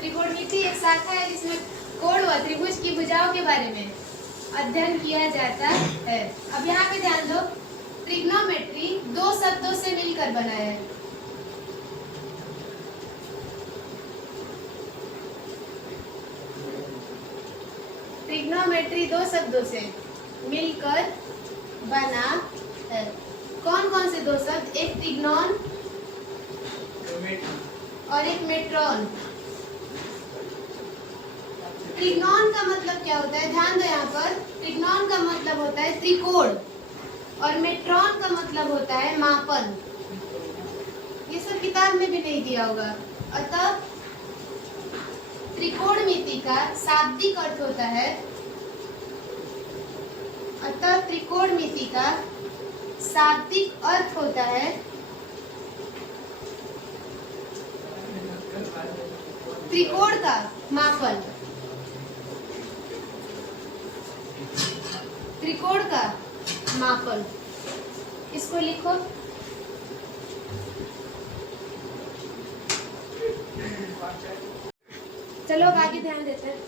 त्रिकोणमिति एक शाखा है जिसमें कोण व त्रिभुज की भुजाओं के बारे में अध्ययन किया जाता है। अब यहाँ पे ध्यान दो, ट्रिग्नोमेट्री दो शब्दों से मिलकर बना है। ट्रिग्नोमेट्री दो शब्दों से मिलकर बना है। कौन कौन से दो शब्द? एक ट्रिग्नोन और एक मेट्रॉन। ट्रिग्नोन का मतलब क्या होता है? ध्यान दो यहाँ पर, ट्रिग्नोन का मतलब होता है त्रिकोण और मेट्रॉन का मतलब होता है मापन। ये सब किताब में भी नहीं दिया होगा। अतः त्रिकोणमिति का शाब्दिक अर्थ होता है, अतः त्रिकोणमिति का शाब्दिक अर्थ होता है त्रिकोण का मापन। त्रिकोण का मापन, इसको लिखो। चलो आगे ध्यान देते हैं।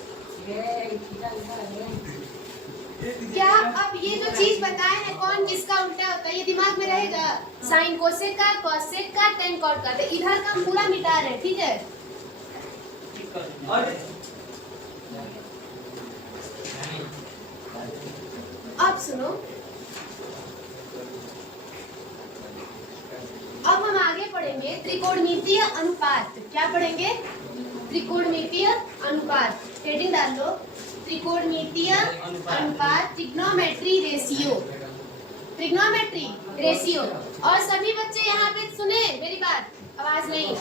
क्या अब ये जो चीज बताए हैं कौन किसका उल्टा होता है, ये दिमाग में रहेगा? साइन कोसेक का, कॉसेक का, टेन कॉट का। तो इधर का हम पूरा मिटा रहे हैं, ठीक है? अब सुनो, अब हम आगे पढ़ेंगे त्रिकोणमितीय अनुपात। क्या पढ़ेंगे? त्रिकोणमितीय अनुपात। हेडिंग डाल लो, त्रिकोणमितीय अनुपात, ट्रिग्नोमेट्री रेशियो। Trigonometry ratio. और सभी बच्चे यहाँ पे सुने मेरी बात, आवाज नहीं,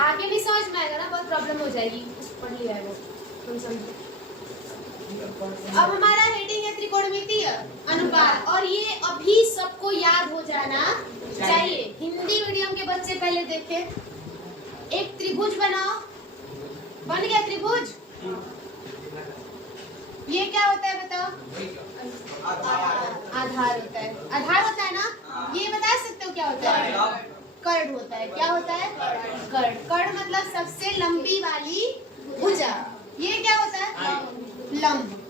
आगे भी समझ में आएगा ना, बहुत प्रॉब्लम हो जाएगी, पढ़ लिया है वो, तुम समझो। अब हमारा हेडिंग है त्रिकोणमितीय अनुपात, और ये अभी सबको याद हो जाना चाहिए। हिंदी मीडियम के बच्चे पहले देखें। एक त्रिभुज बनाओ, बन गया त्रिभुज। ये क्या होता है बताओ? आधार होता है। आधार होता है ना? ये बता सकते हो क्या होता है? कर्ण होता है। क्या होता है? कर्ण। कर्ण मतलब सबसे लंबी वाली भुजा। ये क्या होता है? लंब।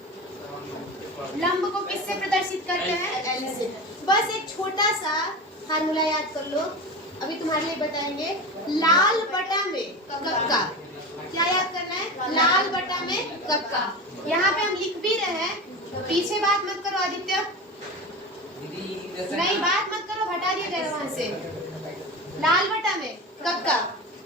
लंब को किससे प्रदर्शित करते हैं? एल से। बस एक छोटा सा फार्मूला याद कर लो, अभी तुम्हारे लिए बताएंगे। लाल बटा में कक्का। क्या याद करना है? लाल बटा में कक्का। यहाँ पे हम लिख भी रहे हैं, पीछे बात मत करो आदित्य, नहीं बात मत करो, हटा दिया जाएगा वहां से। लाल बटा में कक्का।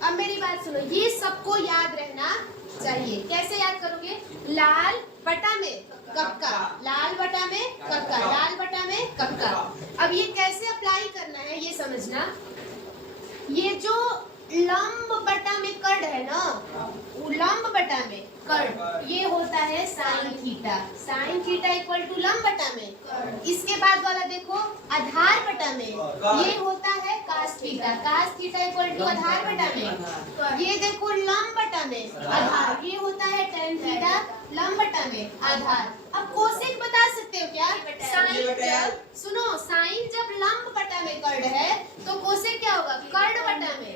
अब मेरी बात सुनो, ये सबको याद रहना चाहिए। कैसे याद करोगे? लाल बटा में कक्का, लाल बटा में कक्का, लाल बटा में कक्का। अब ये कैसे अप्लाई करना है ये समझना। ये जो लंब बटा में कर्ण है ना, लंब बटा में कर्ण, ये होता है sine theta. Sine theta equal to लंब बटा में। इसके बाद वाला देखो, आधार बटा में, ये होता है cos theta. Cos theta equal to आधार बटा में। ये देखो लंब बटा में आधार, ये होता है टेन थीटा लंब बटा में आधार। अब कोसेक बता सकते हो क्या? साइन, सुनो, साइन जब लंब बटा में कर्ण है तो कोसेक क्या होगा? कर्ण बटा में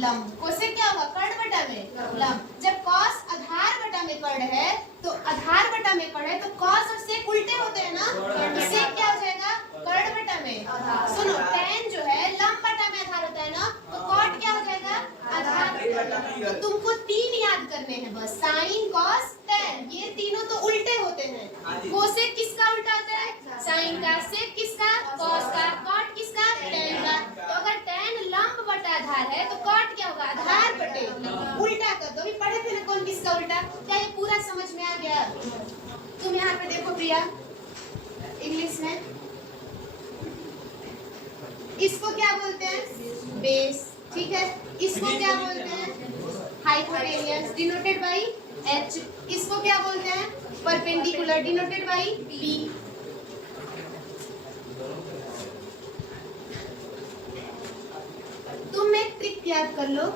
लंब। कोसेक क्या होगा? कर्ण बटा में लंब। जब कॉस आधार बटा में कर्ण है तो आधार बटा में कर्ण है तो कॉस और सेक उल्टे होते हैं ना, सेक क्या हो जाएगा? कर्ण बटा में। सुनो, टेन जो है लंब बटा में आधार होता है ना, तो कॉट क्या हो जाएगा? आधार। तो तुमको तीन याद करने हैं बस, साइन कॉस टेन, ये तीनों तो उल्टे होते हैं। कोसेक किसका उल्टा होता है? साइन का। सेक किसका? कॉस का। कॉट किसका? टेन का। तो अगर टेन लंब बटा आधार है तो कॉट क्या होगा? आधार बटे। उल्टा कर दो। अभी पढ़े थे ना कौन किसका उल्टा? क्या ये पूरा समझ में आ गया? तुम यहाँ पे देखो प्रिया, इंग्लिश में इसको क्या बोलते हैं? बेस। ठीक है। इसको क्या बोलते हैं? Hypotenuse, denoted by H. इसको क्या बोलते हैं? Perpendicular, denoted by P. तुम एक ट्रिक याद कर लो,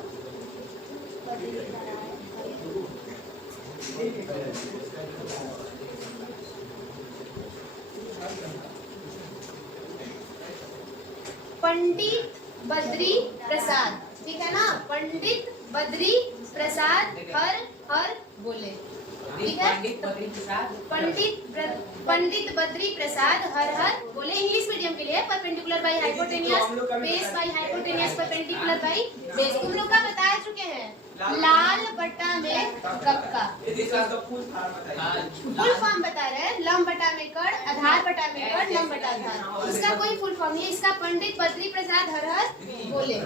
पंडित बद्री प्रसाद, ठीक है ना? पंडित बद्री प्रसाद हर बोले। ठीक है, पंडित बद्री प्रसाद हर हर बोले। इंग्लिश मीडियम के लिए perpendicular by hypotenuse, base by hypotenuse, perpendicular by base. तुम लोग का बता चुके हैं। लाल बटा में कक्का, फुल फॉर्म बता रहे हैं। लंब बटा में कड़, आधार बटा में कड़, लंब बटा आधार। उसका कोई फुल फॉर्म नहीं है। इसका पंडित बद्री प्रसाद हर हर बोले।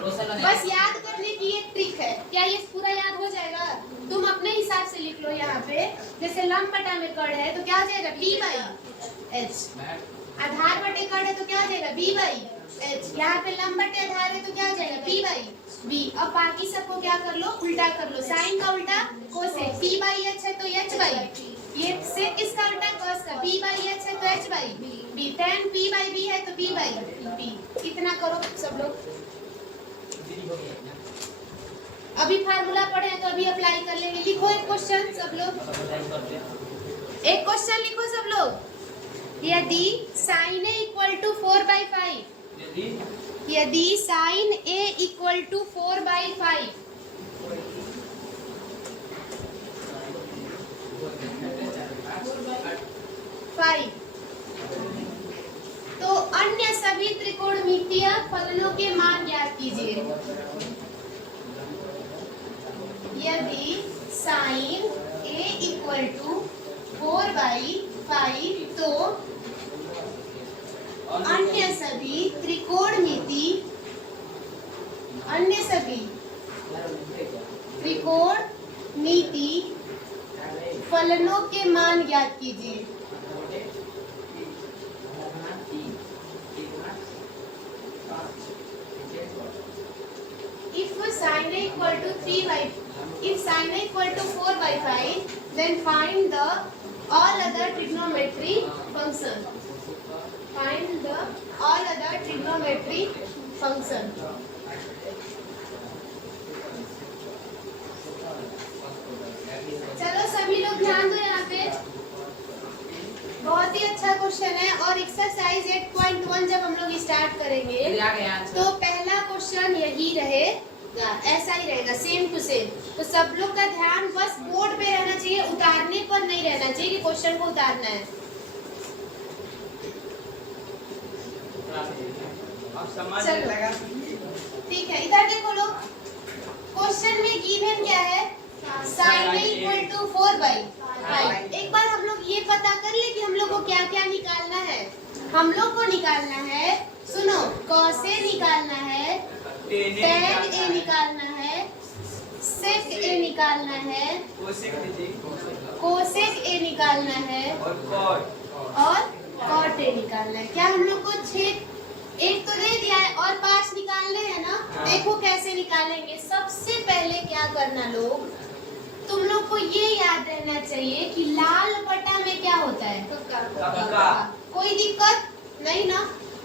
बस याद करने की एक ट्रिक है। क्या ये पूरा याद हो जाएगा? तुम अपने हिसाब से लिख लो। यहाँ पे जैसे लंब बटा में कड़ है तो क्या हो जाएगा? B by H. आधार बटे कड़ है तो क्या हो जाएगा? B by H. यहाँ पे लंब बटे आधार है तो क्या हो जाएगा? B by B. अब बाकी सबको क्या कर लो? उल्टा कर लो। साइन का उल्टा कोसेक। टी बाई एच है तो एच बाई, ये सेक किसका उल्टा? कॉस का। बी बाई एच है तो H by B. Tan P by B है तो बी बाई बी। इतना करो सब लोग। अभी फार्मूला पढ़े तो अभी अप्लाई कर लेंगे। लिखो एक क्वेश्चन सब लोग, एक क्वेश्चन लिखो सब लोग। यदि साइन ए इक्वल टू 4/5, यदि साइन ए इक्वल टू 4/5, तो अन्य सभी त्रिकोणमितीय फलनों के मान ज्ञात कीजिए। यदि साइन ए इक्वल टू 4/5 तो अन्य सभी त्रिकोणमिति फलनों के मान ज्ञात कीजिए। If sin A equal to 4/5, then find the all other trigonometry function. Find the all other trigonometry function. चलो सभी लोग ध्यान दो यहाँ पे। बहुत ही अच्छा क्वेश्चन है। और एक्सरसाइज 8.1 जब हम लोग स्टार्ट करेंगे तो पहला क्वेश्चन यही रहेगा, ऐसा ही रहेगा, सेम टू सेम। तो सब लोग का ध्यान बस बोर्ड पे रहना चाहिए, उतारने पर नहीं रहना चाहिए कि क्वेश्चन को उतारना है। ठीक है, इधर देखो लोग। क्वेश्चन में गिवन क्या है? Sine A equal to 4/5। एक बार हम लोग ये पता कर ले कि हम लोग को क्या क्या निकालना है। हम लोग को निकालना है, सुनो, कॉस ए निकालना है, टेन ए निकालना है, सेक ए निकालना है, कोसेक ए निकालना है और कॉट ए निकालना है। क्या हम लोग को 6 एक तो दे दिया है और 5 निकालने हैं ना? देखो कैसे निकालेंगे। सबसे पहले क्या करना लोग, तुम लोग को ये याद रहना चाहिए कि लाल बटा में क्या होता है? कक्का। कोई दिक्कत नहीं ना?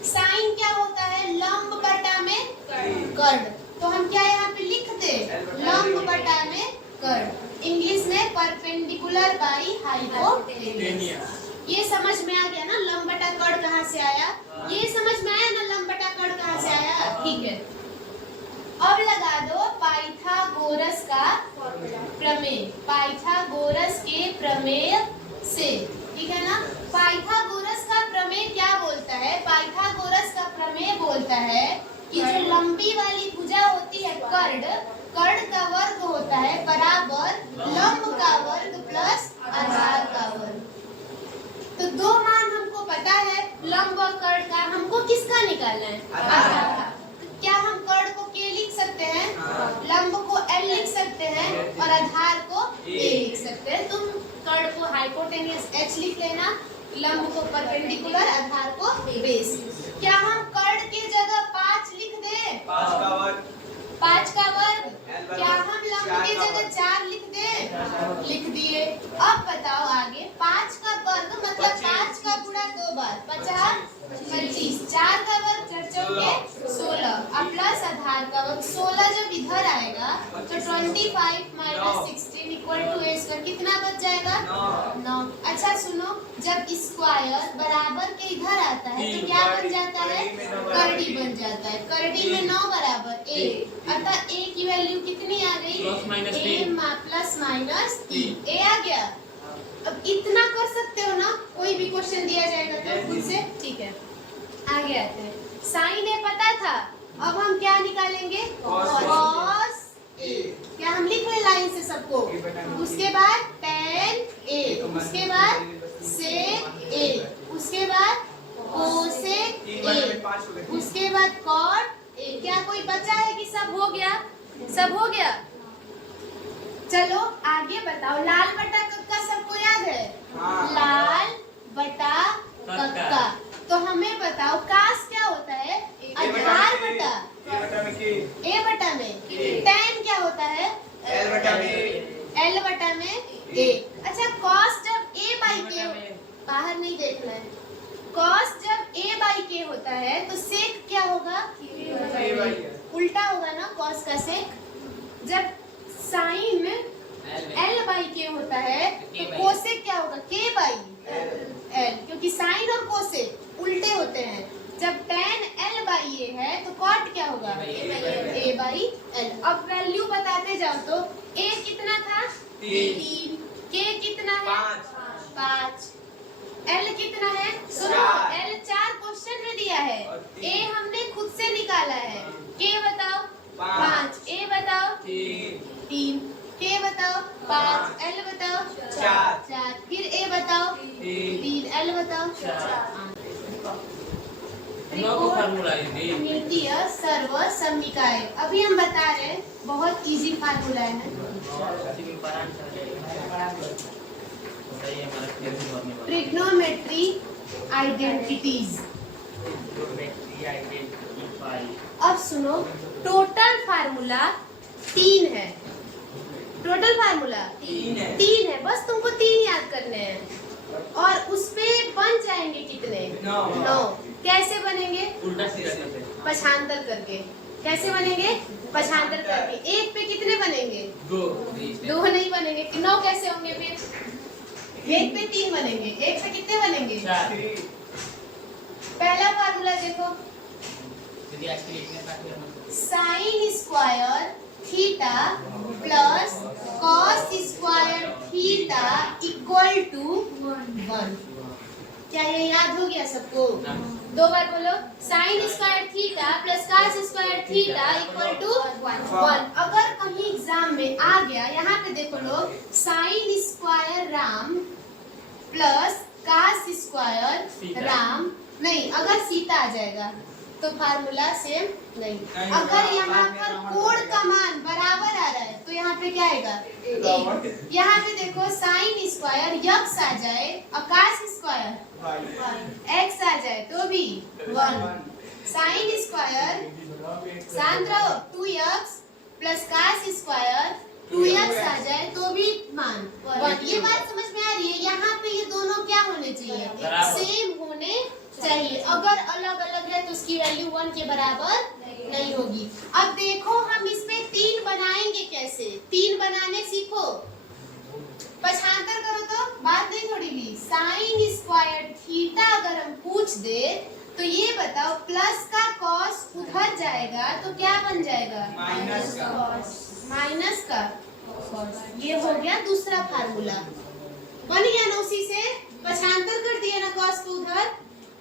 साइन क्या होता है? लंब बटा में कर्ण। तो हम क्या यहाँ पे लिख दे? लंब बटा में कर्ण। इंग्लिश में परपेंडिकुलर बाई हाइपोटेनियस। ये समझ में आ गया ना? लंब बटा कर्ण कहाँ से आया? ये समझ में आया ना? लंब बटा कर्ण कहाँ से आया? ठीक है, अब लगा दो पाइथागोरस का प्रमेय। पाइथागोरस के प्रमेय से, ठीक है ना? पाइथागोरस का प्रमेय क्या बोलता है? पाइथागोरस का प्रमेय बोलता है कि जो लंबी वाली भुजा होती है कर्ण, कर्ण का वर्ग होता है बराबर लंब का वर्ग प्लस आधार का वर्ग। तो दो मान हमको पता है, लंब और कर्ण का। हमको किसका निकालना है? आधार का। क्या हम कर्ण को के लिख सकते हैं? लंब को एल लिख सकते हैं और आधार को ए लिख सकते हैं। तुम कर्ण को हाइपोटेनियस एच लिख लेना, लंब को परपेंडिकुलर, आधार को बेस। क्या हम कर्ण के जगह 5 लिख दें? 5 का वर्ग। क्या हम लंब के जगह 4 लिख दें? लिख दिए। अब बताओ आगे। 5 का वर्ग मतलब 5 का गुणा 2 बार, 50 25। 4 का वर्ग 4 चौके 16 और प्लस आधार का वर्ग 16 जब इधर आएगा तो 25 - 16 = a²। कितना बच जाएगा? 9। अच्छा सुनो, जब स्क्वायर बराबर के इधर आता है तो क्या बन जाता है, करड़ी बन जाता है। करड़ी में 9 बराबर a, अतः a की वैल्यू कितनी आ गई, a प्लस माइनस 3, a आ गया। अब इतना कर सकते हो ना, कोई भी क्वेश्चन दिया जाएगा तो खुद से, ठीक है। आगे आते हैं, साइन ए पता था, अब हम क्या निकालेंगे, कॉस ए। क्या हम लिख रहे लाइन से सबको, उसके बाद tan ए, उसके बाद sec ए, उसके बाद cosec ए, उसके बाद cot ए। क्या कोई बचा है कि सब हो गया, सब हो गया। चलो आगे बताओ, लाल बटा कक्का सबको याद है, लाल बटा कक्का। तो हमें बताओ कास क्या होता है, आधार बटा ए बटा में, tan क्या होता है, एल बटा में ए। अच्छा कॉस जब a बाई के, बाहर नहीं देखना है, कॉस जब a बाई के होता है तो सेक क्या होगा, उल्टा होगा ना कॉस का सेक। जब साइन एल बाई के होता है तो कोसेक क्या होगा, के बाई एल, क्योंकि साइन और कोसेक उल्टे होते हैं। जब tan एल बाई ए है तो कॉट क्या होगा, ए बाई एल। अब वैल्यू बताते जाओ तो a कितना था, 3, k कितना है, 5, l कितना है, सुनो l 4 क्वेश्चन में दिया है, a हमने खुद से निकाला है। k बताओ 5, a बताओ 3, k बताओ 5, l बताओ 4, फिर a बताओ 3, l बताओ 4। त्रिकोणमितीय सर्व समीकरण अभी हम बता रहे हैं, बहुत इजी फार्मूला है। Trigonometry identities. अब सुनो, टोटल फार्मूला 3 है, टोटल फार्मूला 3 है, बस तुमको 3 याद करने हैं और उसपे बन जाएंगे कितने, 9। कैसे बनेंगे, उल्टा सीधा पक्षांतर करके। कैसे बनेंगे, पक्षांतर करके। 1 पे कितने बनेंगे, 2 नहीं बनेंगे, 9 कैसे होंगे फिर, 1 पे 3 बनेंगे, 1 पे कितने बनेंगे, 4। पहला फार्मूला देखो, sine square theta plus cos square theta equal to 1। क्या ये याद हो गया सबको, 2 बार बोलो, sine square theta plus cos square theta equal to 1। अगर कहीं एग्जाम में आ गया, यहाँ पे देखो लोग, sine square Ram plus cos square Ram, नहीं अगर सीता आ जाएगा तो फार्मूला सेम नहीं। अगर यहाँ पर कोण का मान बराबर आ रहा है तो यहाँ पे क्या आएगा, यहाँ पे देखो साइन स्क्वायर यक्स आ जाए और कॉस स्क्वायर एक्स आ जाए तो भी 1। साइन स्क्वायर शांत रहो 2x plus cos square 2x आ जाए तो भी मान 1। ये बात समझ में आ रही है। यहाँ पे ये दोनों क्या होने चाहिए, सेम होने चाहिए। अगर अलग अलग है तो उसकी वैल्यू 1 के बराबर नहीं होगी। अब देखो हम इसमें 3 बनाएंगे कैसे, 3 बनाने सीखो। पक्षांतर करो तो बात नहीं थोड़ी भी। साइन स्क्वायर थीटा अगर हम पूछ दे तो ये बताओ, प्लस का कॉस उधर जाएगा तो क्या बन जाएगा, माइनस का कॉस, माइनस का कॉस। ये हो गया दूसरा फार्मूला, बन गया ना, उसी से पक्षांतर कर दिया ना कॉस को उधर।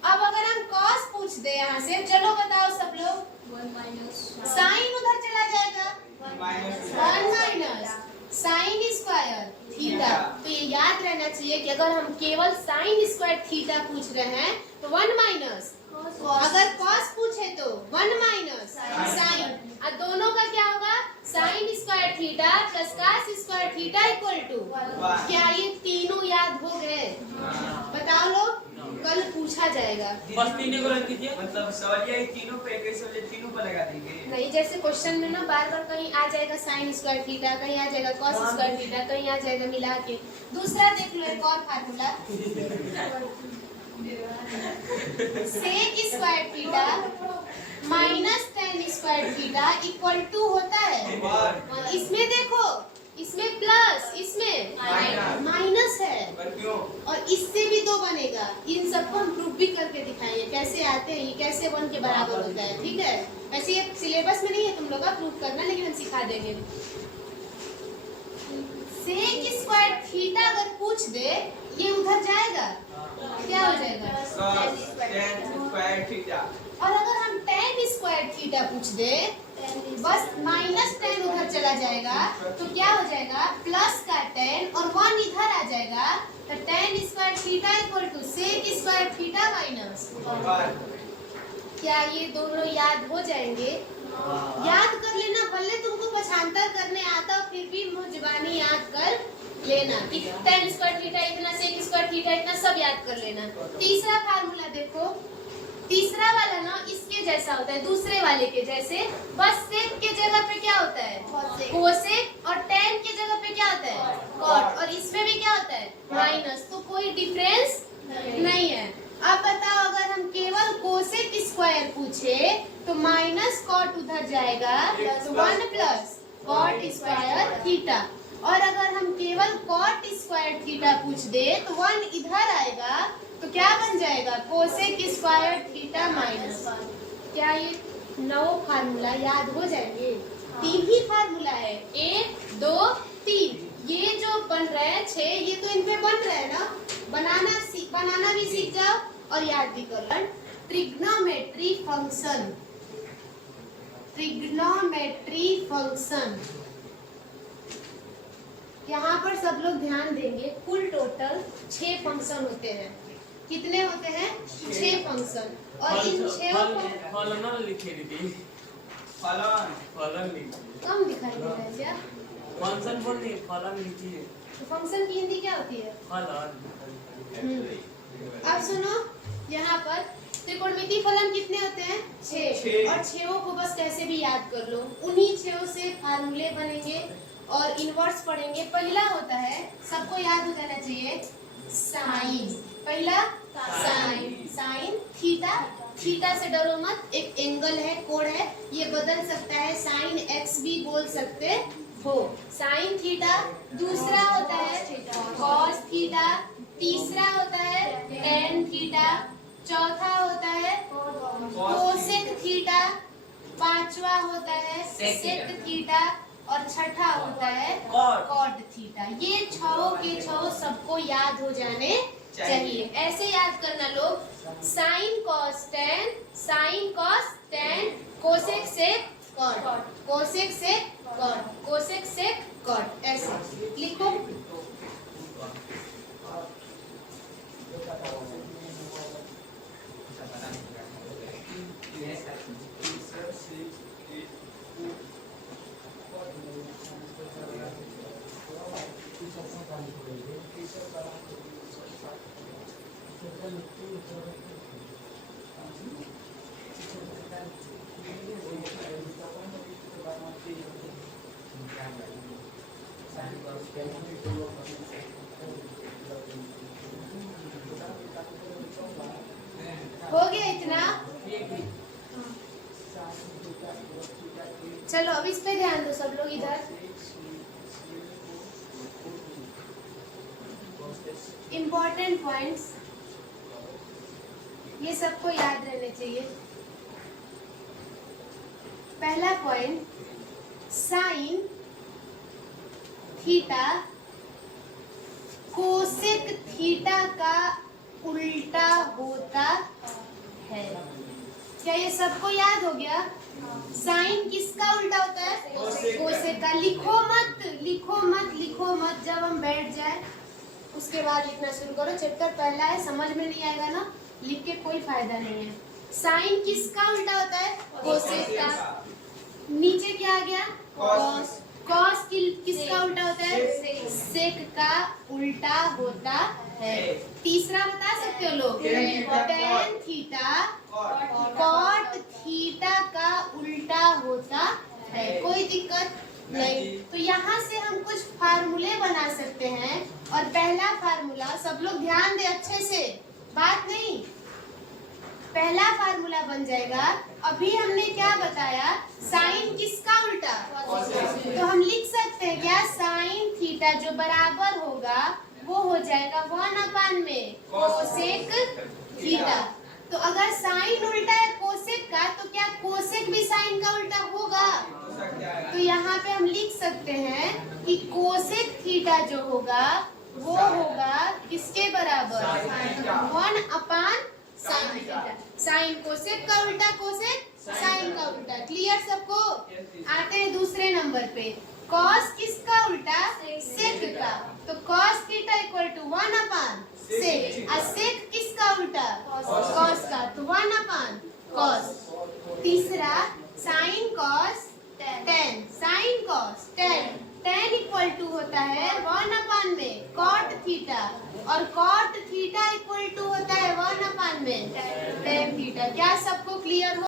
अब अगर हम कॉस पूछ दे यहाँ से, चलो बताओ सब लोग, 1 माइनस साइन उधर चला जाएगा, 1 माइनस साइन स्क्वायर थीटा। तो ये याद रहना चाहिए कि अगर हम केवल साइन स्क्वायर थीटा पूछ रहे हैं तो 1 माइनस, अगर कॉस पूछे तो 1 माइनस साइन, और दोनों का क्या होगा, sine square theta plus cos square theta equal to 1। क्या ये तीनों याद हो गए, बताओ लोग, कल पूछा जाएगा। बस तीनों को रख दीजिए, मतलब सवालिया ये तीनों पे कैसे हो जाए, तीनों पर लगा देंगे। नहीं, जैसे क्वेश्चन में ना बार बार कहीं आ जाएगा साइन स्क्वायर थीटा, कहीं आ जाएगा कॉस स्क्वायर थीटा, कहीं आ जाएगा मिला के। दूसरा देख लो, एक और formula, sec square theta minus tan square theta equal to होता है, इसमें देखो, इसमें प्लस प्लस, इसमें माइनस है, क्यों? और इससे भी 2 बनेगा। इन सबको हम प्रूफ भी करके दिखाएंगे कैसे आते हैं, ये कैसे 1 के बराबर होता है। ठीक है, वैसे ये सिलेबस में नहीं है तुम लोग का प्रूफ करना, लेकिन हम सिखा देंगे। सेक स्क्वायर थीटा अगर पूछ दे, ये उधर जाएगा, क्या हो जाएगा? tan square theta. और अगर हम tan स्क्वायर थीटा पूछ दे, बस माइनस tan उधर चला जाएगा, तो क्या हो जाएगा? प्लस का tan और 1 इधर आ जाएगा, तो tan square theta equal to sec square theta minus. क्या ये दोनों याद हो जाएंगे? याद कर लेना, भले तुमको पक्षांतर करने आता हो, फिर भी मुंहजबानी याद कर लेना कि tan स्क्वायर थीटा इतना, सेक स्क्वायर थीटा इतना, सब याद कर लेना। तीसरा फार्मूला देखो, तीसरा वाला ना इसके जैसा होता है, दूसरे वाले के जैसे, बस सेक के जगह पे क्या होता है? कोसेक, और tan के जगह पे क्या होता है? कॉट, और इसमें भी क्या होता है? माइनस। तो कोई डिफरेंस नहीं है। अब बताओ, अगर हम केवल कोसेक स्क्वायर पूछे तो माइनस कॉट उधर जाएगा, तो 1 प्लस कॉट स्क्वायर थीटा। और अगर हम केवल कॉट स्क्वायर थीटा पूछ दे तो 1 इधर आएगा, तो क्या बन जाएगा? Cosec square theta minus. क्या ये 9 फार्मूला याद हो जाएंगे? 3 ही फार्मूला है, 1 2 3। ये जो बन रहा है 6, ये तो इन पे बन रहा है ना, बनाना भी सीख जाओ और याद भी कर लो। ट्रिग्नोमेट्री फंक्शन, ट्रिग्नोमेट्री फंक्शन, यहाँ पर सब लोग ध्यान देंगे। कुल टोटल 6 फंक्शन होते हैं। कितने होते हैं? 6 फंक्शन। और इन 6 फलन लिखे दीदी, फलन लिखिए। कम दिखाई दे रहा है क्या? फंक्शन बोल नहीं, फलन लिखिए। तो फंक्शन की हिंदी क्या होती है? फलन। अब सुनो, यहाँ पर त्रिकोणमितीय फलन कितने होते हैं? 6। और 6 को बस कैसे भी याद कर लो। उन्हीं 6 से फार्मूले बनेंगे और इनवर्स पढ़ेंगे। पहला होता है, सबको याद हो जाना चाहिए, साइन। पहला साइन, साइन थीटा। थीटा से डरो मत, एक एंगल है, कोण है, ये बदल सकता है, साइन एक्स भी बोल सकते हो। Sine theta. दूसरा होता है कॉस थीटा। तीसरा होता है टेन थीटा। चौथा होता है कोसेक थीटा। पांचवा होता है सेक थीटा। और छठा होता है कॉट थीटा। ये 6 के 6 सबको याद हो जाने चाहिए। ऐसे याद करना लोग, sine cos tan, sine cos tan, cosec sec cot, cosec sec cot, cosec sec cot, ऐसे लिखो। हो गया इतना? चलो अब इस पे ध्यान दो सब लोग। इधर इम्पोर्टेंट पॉइंट्स ये सबको याद रहने चाहिए। पहला point, sine theta cosec theta का उल्टा होता है। क्या ये सबको याद हो गया? साइन किसका उल्टा होता है? कोसेक का। लिखो मत, लिखो मत, लिखो मत। जब हम बैठ जाए उसके बाद लिखना शुरू करो। चैप्टर पहला है, समझ में नहीं आएगा ना, लिख के कोई फायदा नहीं है। साइन किसका उल्टा होता है? कोसेक का। नीचे क्या आ गया? कॉस। कॉस किसका उल्टा होता है? सेक का उल्टा होता है। तीसरा बता सकते हो लोग? टेन थीटा कॉट थीटा का उल्टा होता है। कोई दिक्कत नहीं। तो यहाँ से हम कुछ फार्मूले बना सकते हैं। और पहला फार्मूला सब लोग ध्यान दे अच्छे से, बात नहीं, पहला फार्मूला बन जाएगा। अभी हमने क्या बताया, साइन किसका उल्टा, तो हम लिख सकते हैं क्या, साइन थीटा जो बराबर होगा वो हो जाएगा 1 में कोसेक थीटा। तो अगर साइन उल्टा है कोसेक का, तो क्या कोसेक भी साइन का उल्टा होगा? तो यहाँ पे हम लिख सकते हैं कि कोसेक थीटा जो होगा वो होगा किसके बराबर, 1 साइन थीटा। साइन कोसेक का उल्टा, कोसेक साइन का उल्टा। क्लियर सबको? आते हैं दूसरे नंबर पे, कॉस किसका उल्टा, सेक का। तो कॉस थीटा इक्वल टू 1 सेक। और सेक किसका उल्टा, कॉस का, तो 1 कॉस। तीसरा sine cos tan, sine cos tan. Tan equal to होता है 1 में कॉट थीटा, और कॉट थीटा इक्वल टू होता है 1 में टेन थीटा। क्या सबको क्लियर हो?